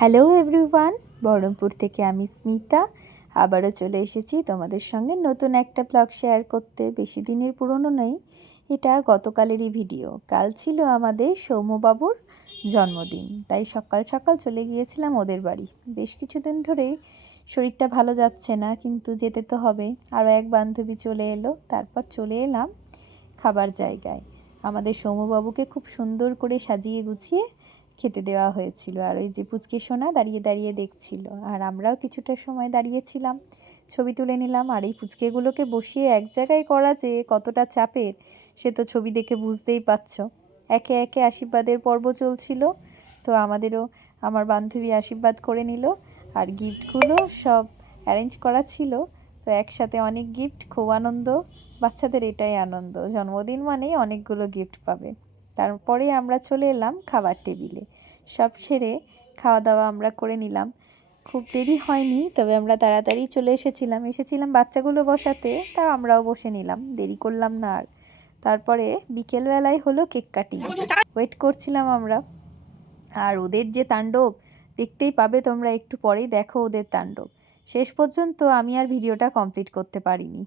Hello everyone, Baharampur থেকে আমি স্মিতা আবারও চলে এসেছি তোমাদের সঙ্গে নতুন একটা ব্লগ শেয়ার করতে। বেশি দিনের পুরনো নেই, এটা গতকালেরই ভিডিও। কাল ছিল আমাদের সৌম্যবাবুর জন্মদিন, তাই সকাল সকাল চলে গিয়েছিলাম ওদের বাড়ি। বেশ কিছুদিন ধরেই শরীরটা ভালো যাচ্ছে না, কিন্তু যেতে তো হবে। আরও এক বান্ধবী চলে এলো, তারপর চলে এলাম খাবার জায়গায়। আমাদের সৌম্যবাবুকে খুব সুন্দর করে সাজিয়ে গুছিয়ে খেতে দেওয়া হয়েছিল, আর ওই যে পুচকে সোনা দাঁড়িয়ে দাঁড়িয়ে দেখছিল, আর আমরাও কিছুটা সময় দাঁড়িয়েছিলাম, ছবি তুলে নিলাম। আর এই পুচকেগুলোকে বসিয়ে এক জায়গায় করা যে কতটা চাপের, সে তো ছবি দেখে বুঝতেই পারছো। একে একে আশীর্বাদের পর্ব চলছিল, তো আমার বান্ধবী আশীর্বাদ করে নিল, আর গিফটগুলো সব অ্যারেঞ্জ করা ছিল। তো একসাথে অনেক গিফট, খুব আনন্দ। বাচ্চাদের এটাই আনন্দ, জন্মদিন মানেই অনেকগুলো গিফট পাবে। তারপরে আমরা চলে এলাম খাবার টেবিলে। সব ছেড়ে খাওয়া দাওয়া আমরা করে নিলাম। খুব দেরি হয়নি, তবে আমরা তাড়াতাড়ি চলে এসেছিলাম বাচ্চাগুলো বসাতে, তাও আমরাও বসে নিলাম, দেরি করলাম না আর। তারপরে বিকেলবেলায় হলো কেক কাটিং, ওয়েট করছিলাম আমরা। আর ওদের যে তাণ্ডব দেখতেই পাবে তোমরা, একটু পরেই দেখো ওদের তাণ্ডব। শেষ পর্যন্ত আমি আর ভিডিওটা কমপ্লিট করতে পারিনি।